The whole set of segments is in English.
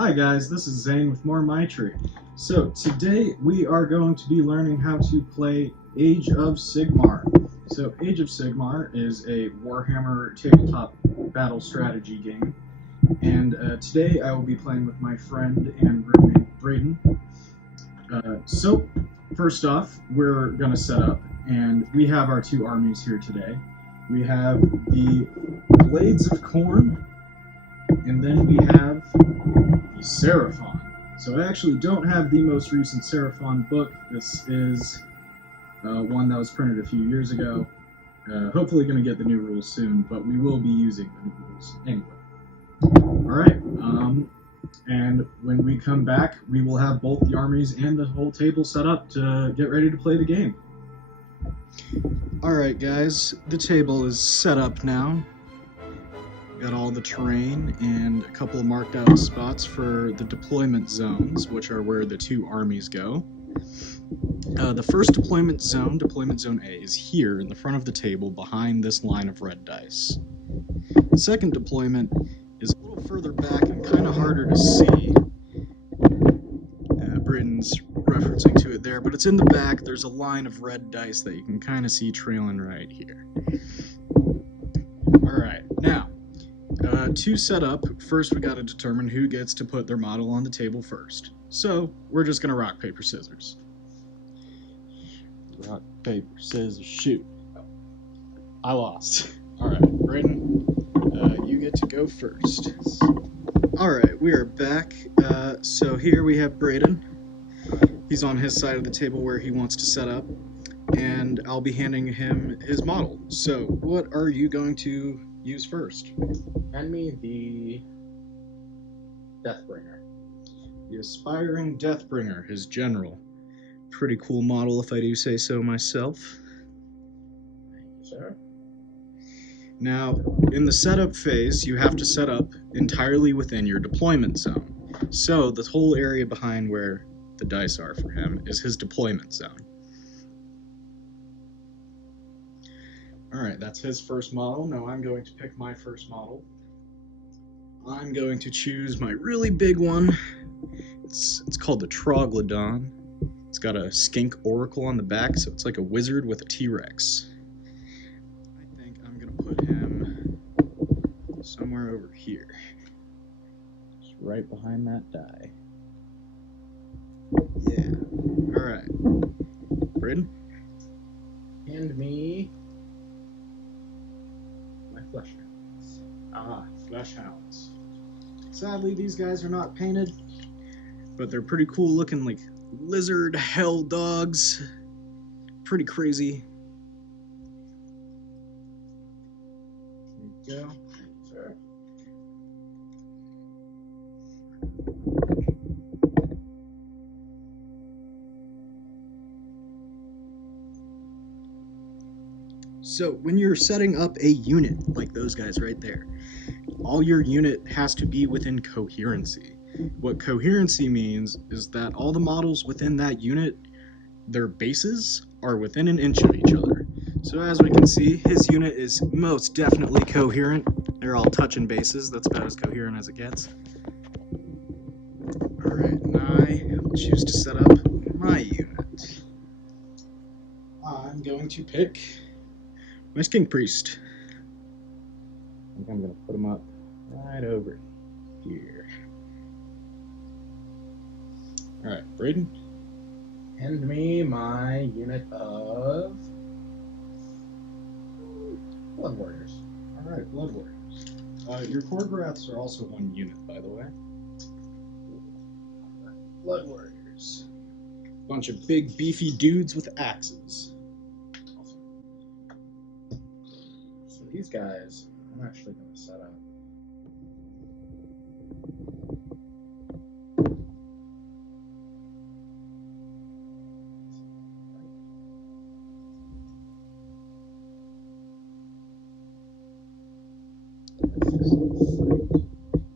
Hi guys, this is Zain with more Maitri. So today we are going to be learning how to play Age of Sigmar. So Age of Sigmar is a Warhammer tabletop battle strategy game, and today I will be playing with my friend and roommate Braden. So first off, we're going to set up, and we have our two armies here today. We have the Blades of Khorne, and then we have the Seraphon. So I actually don't have the most recent Seraphon book. This is one that was printed a few years ago. Hopefully going to get the new rules soon, but we will be using the new rules anyway. Alright, and when we come back, we will have both the armies and the whole table set up to get ready to play the game. Alright guys, the table is set up now. Got all the terrain and a couple of marked out spots for the deployment zones, which are where the two armies go. The first deployment zone A, is here in the front of the table behind this line of red dice. The second deployment is a little further back and kind of harder to see. Braden's referencing to it there, but it's in the back. There's a line of red dice that you can kind of see trailing right here. Alright, now, to set up, first we got to determine who gets to put their model on the table first. So, we're just going to rock, paper, scissors. Rock, paper, scissors, shoot. I lost. Alright, Braden, you get to go first. Alright, we are back. So here we have Braden. He's on his side of the table where he wants to set up, and I'll be handing him his model. So, what are you going to use first? Hand me the Deathbringer. The Aspiring Deathbringer, his general. Pretty cool model, if I do say so myself. Thank you, sir. Now, in the setup phase, you have to set up entirely within your deployment zone. So, the whole area behind where the dice are for him is his deployment zone. Alright, that's his first model. Now I'm going to pick my first model. I'm going to choose my really big one. It's called the Troglodyte. It's got a skink oracle on the back, so it's like a wizard with a T-Rex. I think I'm going to put him somewhere over here. Just right behind that die. Yeah. Alright. Braden? Hand me my flesh hounds. Ah, flesh hounds. Sadly, these guys are not painted, but they're pretty cool looking, like lizard hell dogs. Pretty crazy. There you go. Sir. So, when you're setting up a unit, like those guys right there, all your unit has to be within coherency. What coherency means is that all the models within that unit, their bases, are within an inch of each other. So as we can see, his unit is most definitely coherent. They're all touching bases. That's about as coherent as it gets. Alright, and I will choose to set up my unit. I'm going to pick my Skink Priest. I think I'm going to put him up right over here. Alright, Braden? Hand me my unit of Blood Warriors. Alright, Blood Warriors. Your Khorne are also one unit, by the way. Blood Warriors. Bunch of big, beefy dudes with axes. So these guys, I'm actually going to set up.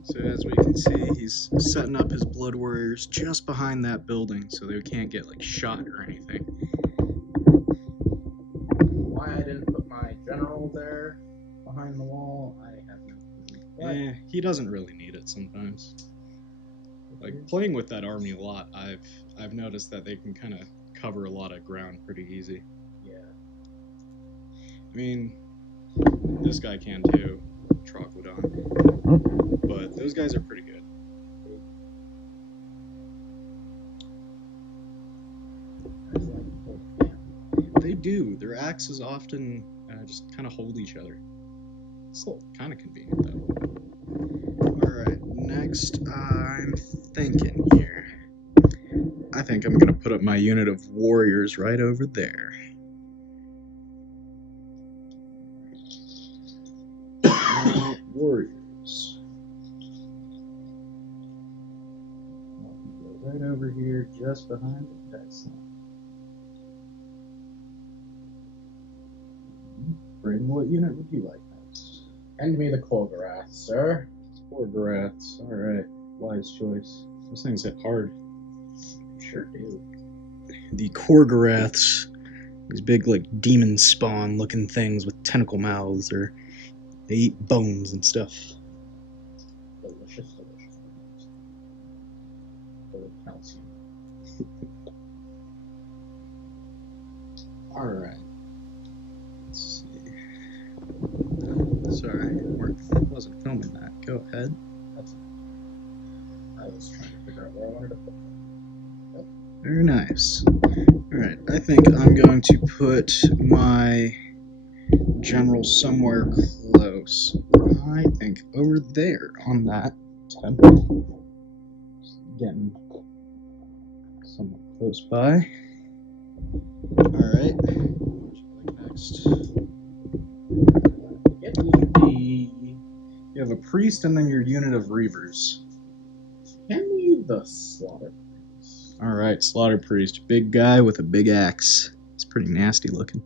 So as we can see, he's setting up his Blood Warriors just behind that building so they can't get like shot or anything. Why I didn't put my general there behind the wall, I have no clue. He doesn't really need it sometimes. Like, playing with that army a lot, I've noticed that they can kind of cover a lot of ground pretty easy. Yeah. I mean, this guy can too, Troglodyte, but those guys are pretty good. They do. Their axes often just kind of hold each other. It's kind of convenient, though. Alright, next I'm thinking here. I think I'm going to put up my unit of warriors right over there. Warriors. Go right over here, just behind the dice line. Braden, what unit would you like next? Hand me the Kolgarath, sir. Korgoraths. Alright, wise choice. Those things hit hard. Sure do. The Korgoraths, these big, like, demon spawn looking things with tentacle mouths, or they eat bones and stuff. Delicious, delicious. Full of calcium. Alright. Let's see. Sorry, wasn't filming that. Go ahead. I was trying to figure out where I wanted to put them. Very nice. Alright, I think I'm going to put my general somewhere close. I think over there on that temple. Just getting somewhat close by. Alright. What would you like next? You have a priest and then your unit of reavers. Hand me the slaughter. Alright, slaughter priest. Big guy with a big axe. It's pretty nasty looking.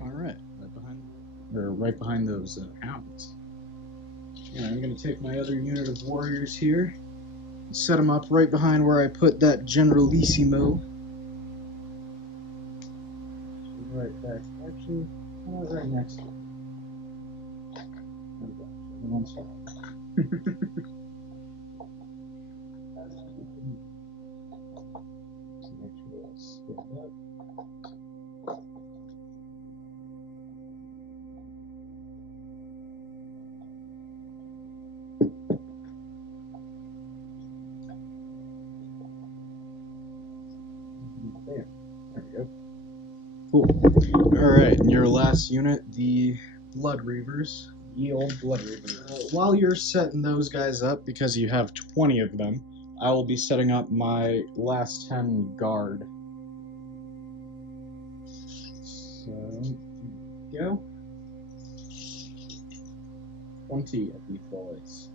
Alright, right behind those hounds. Yeah, I'm going to take my other unit of warriors here and set them up right behind where I put that Generalissimo. Right back. Actually, right next to it. One spot. Make sure that's stand up. There we go. Cool. Alright, and your last unit, the Blood Reavers. Ye old Blood Reavers. While you're setting those guys up, because you have 20 of them, I will be setting up my last 10 guard. So, go. 20 of these boys.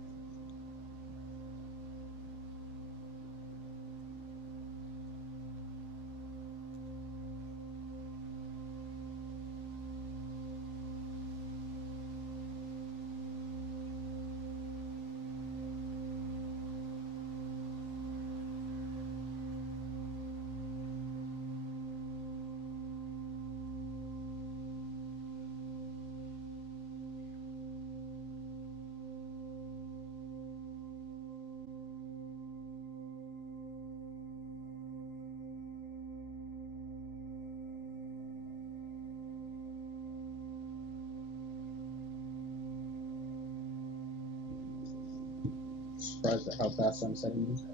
Surprised at how fast I'm setting these.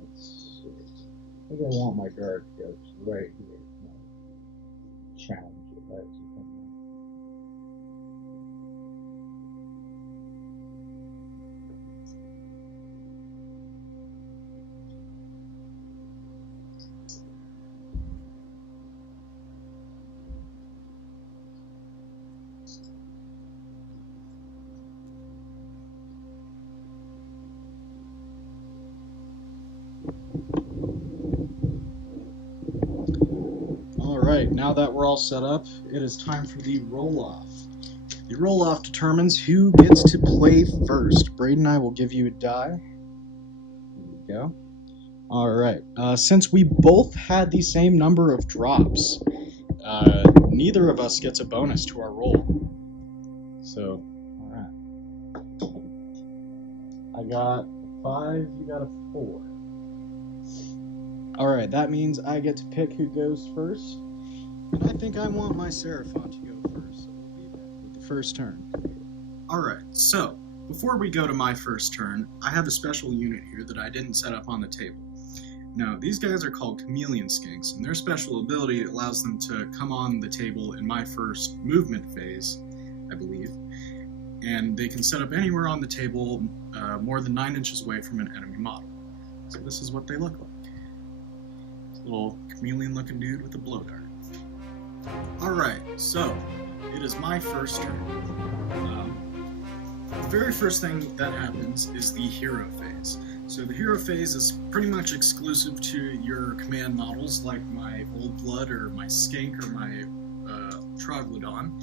Let's see. I think I want my guard to go right here. Challenge it, right? Alright, now that we're all set up, it is time for the roll-off. The roll-off determines who gets to play first. Braden and I will give you a die. There we go. Alright, since we both had the same number of drops, neither of us gets a bonus to our roll. So, alright. I got a 5, you got a 4. Alright, that means I get to pick who goes first. And I think I want my Seraphon to go first, so we'll be back with the first turn. Alright, so, before we go to my first turn, I have a special unit here that I didn't set up on the table. Now, these guys are called chameleon skinks, and their special ability allows them to come on the table in my first movement phase, I believe, and they can set up anywhere on the table more than 9 inches away from an enemy model. So this is what they look like. It's a little chameleon-looking dude with a blow dart. Alright, so, it is my first turn. The very first thing that happens is the hero phase. So the hero phase is pretty much exclusive to your command models, like my Old Blood or my Skink or my Troglodon.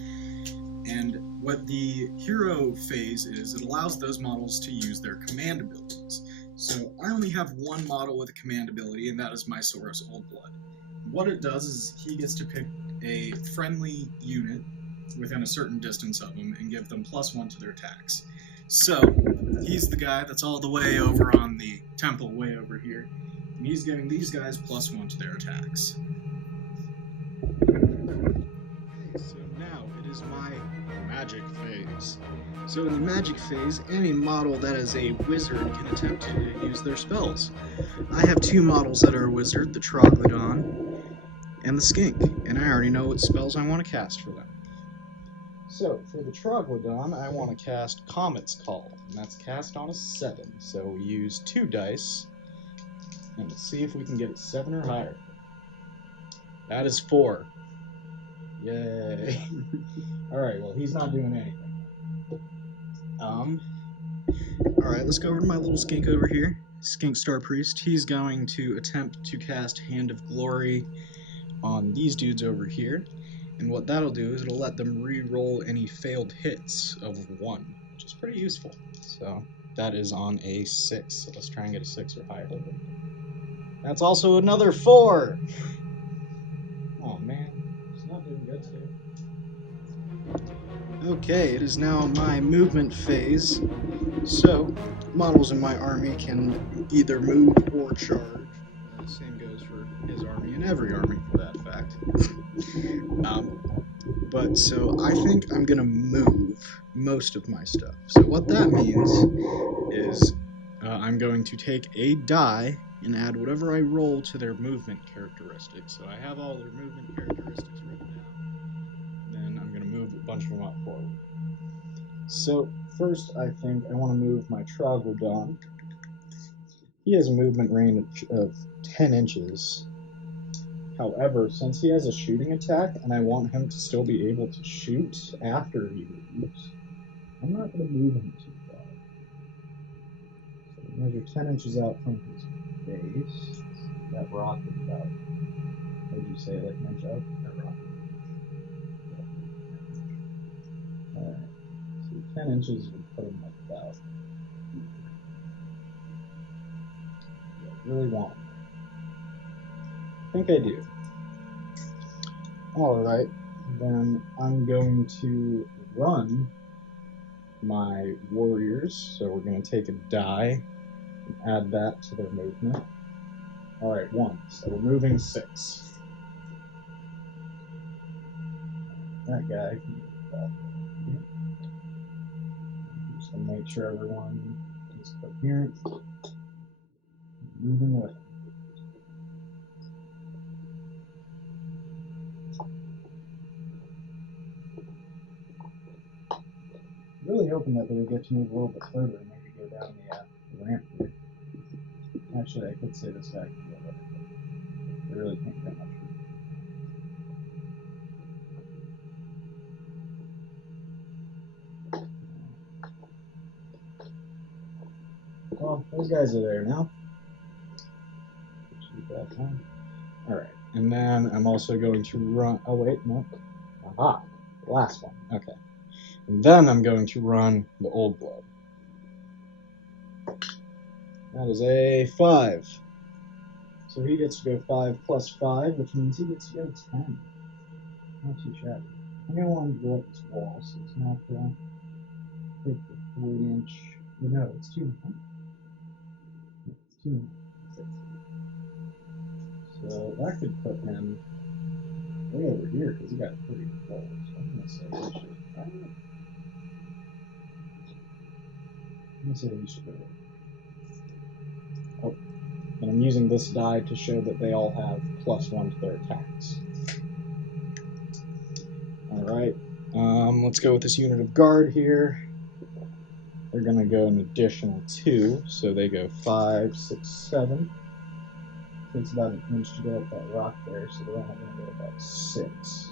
And what the hero phase is, it allows those models to use their command abilities. So I only have one model with a command ability, and that is my Saurus Old Blood. What it does is he gets to pick a friendly unit within a certain distance of them and give them +1 to their attacks. So, he's the guy that's all the way over on the temple way over here, and he's giving these guys +1 to their attacks. So now it is my magic phase. So in the magic phase, any model that is a wizard can attempt to use their spells. I have 2 models that are a wizard, the Troglodon and the Skink, and I already know what spells I want to cast for them. So, for the Troglodon, I want to cast Comet's Call, and that's cast on a 7. So we use 2 dice, and let's see if we can get it 7 or higher. That is 4. Yay. Alright, well, he's not doing anything. Alright, let's go over to my little skink over here, Skink Star Priest. He's going to attempt to cast Hand of Glory on these dudes over here. And what that'll do is it'll let them re-roll any failed hits of 1, which is pretty useful. So that is on a 6. So let's try and get a 6 or higher. That's also another 4! Oh man, it's not doing good today. Okay, it is now my movement phase. So, models in my army can either move or charge. The same goes for his army and every army for that fact. But so I think I'm gonna move most of my stuff. So what that means is I'm going to take a die and add whatever I roll to their movement characteristics. So I have all their movement characteristics written down. Then I'm gonna move a bunch of them up forward. So first I think I want to move my Troglodon. He has a movement range of 10 inches. However, since he has a shooting attack, and I want him to still be able to shoot after he moves, I'm not going to move him too far. So measure 10 inches out from his base. That rock is about, what would you say, like an inch out? That rock. Alright, so 10 inches would put him like about. I really want him. I think I do. Alright, then I'm going to run my warriors. So we're going to take a die and add that to their movement. Alright, 1. So we're moving 6. That guy can move that here. Just going to make sure everyone is coherent. Moving with it. Really hoping that they would get to move a little bit further and maybe go down the ramp here. Actually, I could say this guy can go better, but I really can't get much. Well, those guys are there now. Alright, and then I'm also going to run. Oh, wait, no. Aha, the last one. Okay. And then I'm going to run the Old Blood. That is a 5. So he gets to go 5 plus 5, which means he gets to go 10. Not too shabby. I'm going to want him to go up this wall, so it's not take the 3-inch. No, it's 2.5. It's 2.5. So that could put him way over here because he got pretty close. So I'm going to say we should go. Oh, and I'm using this die to show that they all have +1 to their attacks. Alright, let's go with this unit of guard here. They're going to go an additional 2, so they go 5, 6, 7. Takes about an inch to go up that rock there, so they're only going to go about 6.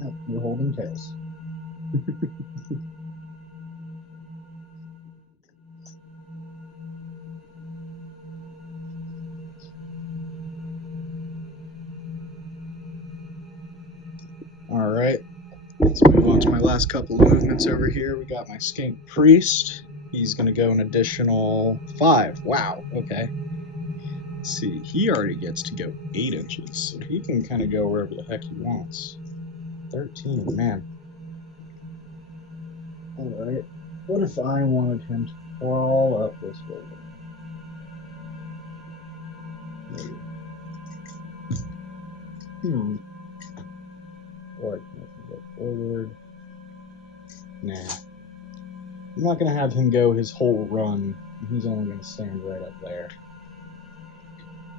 Oh, you're holding tails. Alright, let's move on to my last couple of movements over here. We got my Skink Priest. He's going to go an additional 5. Wow, okay. Let's see, he already gets to go 8 inches, so he can kind of go wherever the heck he wants. 13, man. Alright, what if I wanted him to crawl up this building? Maybe. Or I can go forward. Nah. I'm not going to have him go his whole run. He's only going to stand right up there.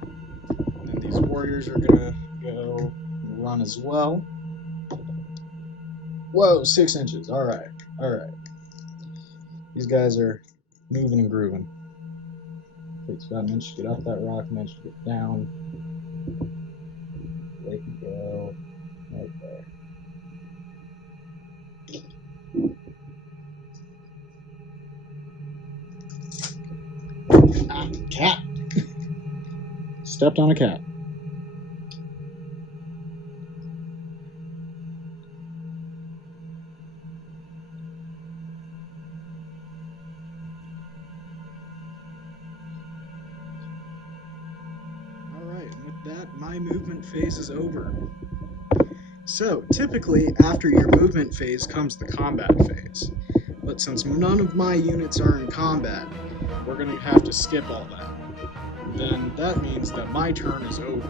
And then these warriors are going to go run as well. Whoa, 6 inches. Alright, alright. These guys are moving and grooving. Takes about an inch to get up that rock, an inch to get down. They can go right there. Ah, cat! Stepped on a cat. Alright, with that, my movement phase is over. So, typically, after your movement phase comes the combat phase. But since none of my units are in combat, we're going to have to skip all that. Then that means that my turn is over.